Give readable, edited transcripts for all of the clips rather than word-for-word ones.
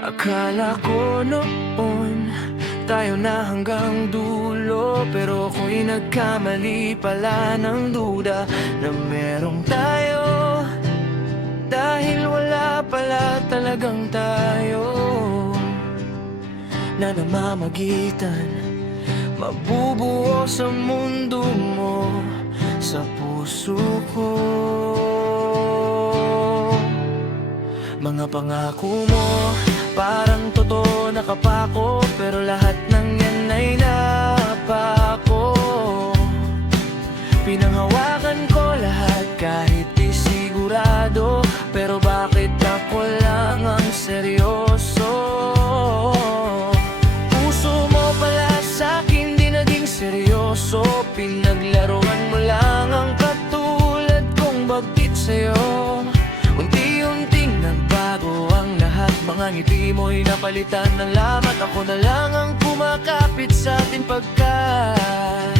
Akala ko noon tayo na hanggang dulo, pero ako'y nagkamali pala ng duda na merong tayo, dahil wala pala talagang tayo na namamagitan, mabubuo sa mundo mo, sa puso ko. Mga pangako mo parang totoo nakapako, pero lahat ng yan ay napako. Pinanghawakan ko lahat kahit di sigurado, pero bakit ako lang ang seryoso? Puso mo pala sa'kin di naging seryoso, pinaglaruan mo lang ang katulad kong bagtit sa'yo. Unti-unting nagbago ang lahat, mga ngiti mo'y napalitan ng lamat. Ako na lang ang kumakapit sa ating pagkat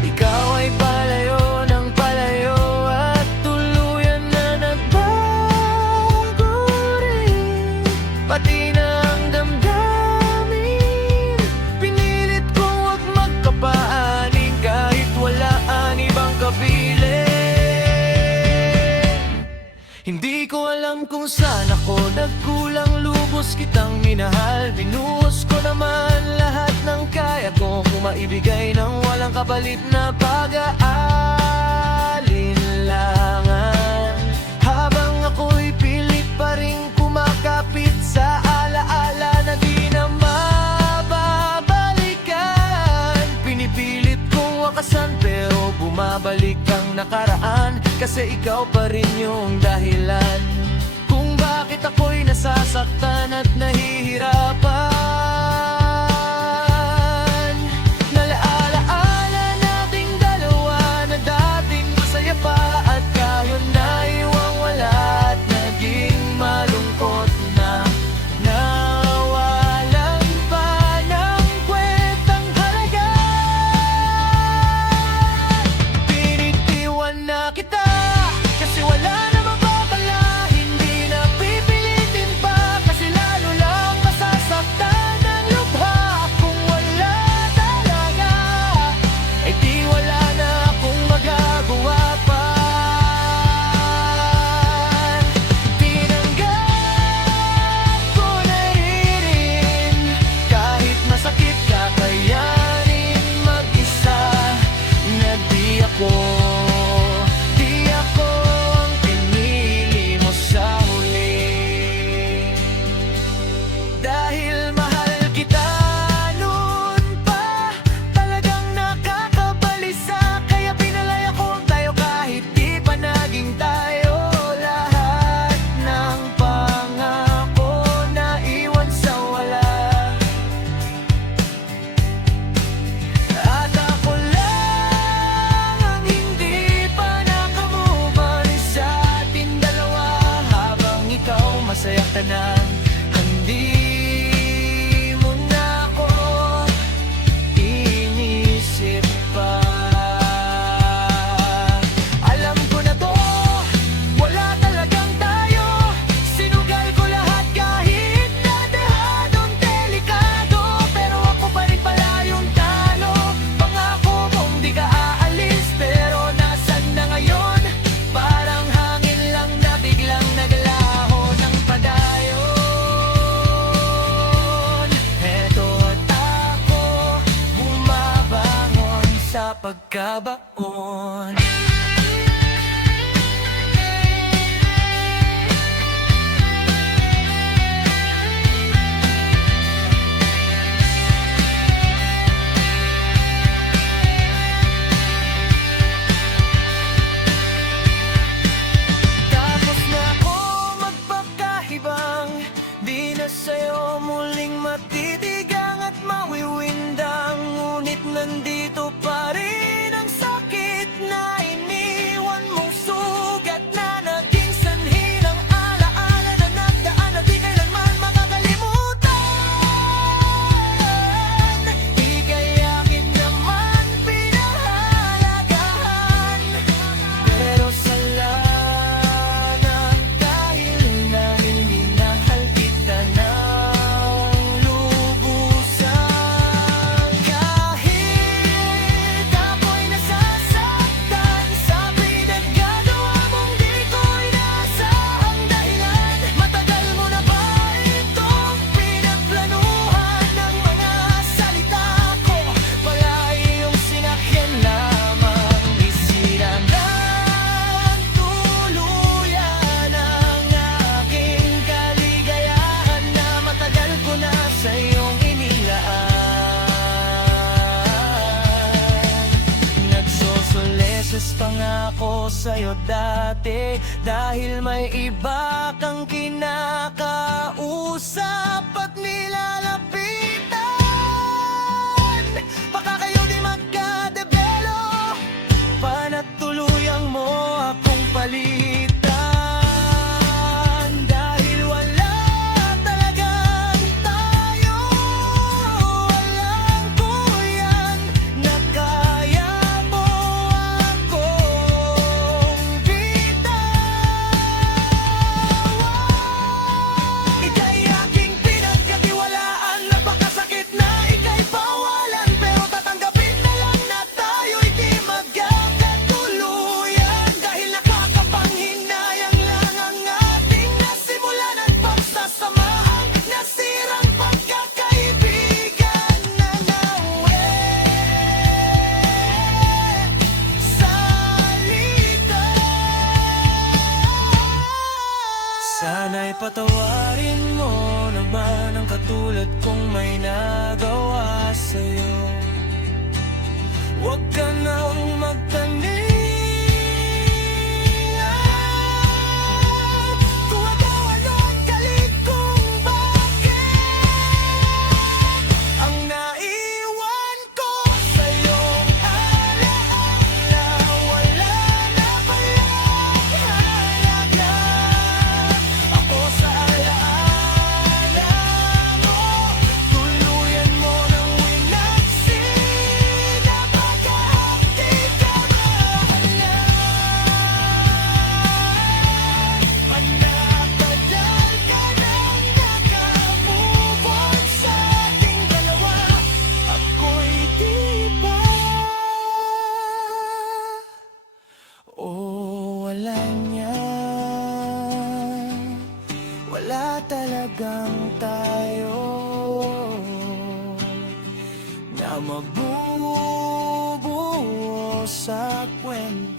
ikaw ay palayo ng palayo, at tuluyan na nagbago rin, pati na ang damdamin. Pinilit kong huwag magkapaanin kahit walaan ibang kapiling. Hindi ko alam kung saan ako nagkulang, lubos kitang minahal. Binuhos ko naman lahat ng kaya ko, kung maibigay ng walang kapalit na pag-aalinlangan. Habang ako'y pilit pa rin kumakapit sa alaala na di na mababalikan. Pinipilit kong wakasan pero bumabalik ang nakaraan, kasi ikaw pa rin yung dahilan kung bakit ako'y nasasaktan at nahihirapan. Nalaala-ala nating dalawa na dating masaya pa, at ngayon na iwang wala at naging malungkot na. Nawalan pa ng kwentang halaga. Pinitiwan na kita kasi wala na mapapala, hindi na pipilitin pa, kasi lalo lang masasaktan ang lubha. Kung wala talaga, eh di wala na akong magagawa pa. Tinanggap ko na rin, kahit masakit kakayanin mag-isa, na di ako ang pinili mo sa huli. Dahil mahal kita noon pa, talagang nakakabalisa, kaya pinalaya ko tayo kahit di pa naging tayo. Lahat ng pangako na iwan sa wala, at ako lang ang hindi pa nakamove sa ating dalawa. Habang ikaw masaya ka na, hindi mo na ako inisip pa. Alam ko na to, wala talagang tayo. Sinugal ko lahat kahit na dehadong delikado, pero ako pa rin pala yung talo. Pangako mong di ka aalis, pero nasan na ngayon? Parang hangin lang na biglang naglaho ng padayon. Eto't ako bumabangon sa pagkabaon. Tapos na ako magpakahibang, di na sa'yo muling matitigang at mawiwindang, ngunit nandito pa rin ang sakit sa'yo dati, dahil may iba kang kinakausap at nilalapitan. Baka kayo di magkadebelo, panatuluyang mo akong palitan. Dahil wala talagang tayo, alam ko yan, na kaya mo akong bitawan. Ika'y aking pinagkatiwalaan, napakasakit na ika'y bawalan, pero tatanggapin na lang na tayo'y di magkakatuluyan. Dahil nakakapanghinayang lang ang ating nasimulan at pagsasamaang nasirang pagkakaibigan na nawe salita. Sana'y patawarin mo naman ang katulad kong may nagawa sa'yo. Huwag ka nang magtanim, kung ikaw ano ang galit kung bakit ang naiwan ko sa'yong alaala, wala na palang halaga. Ako sa alaala mo, tuluyan mo ng winagsi, na baka di ka mahalal. Manakadal ka nang nakamove on sa ating dalawa, ako'y di ba? O wala niya, wala talagang tayo na mabubuo sa kwento.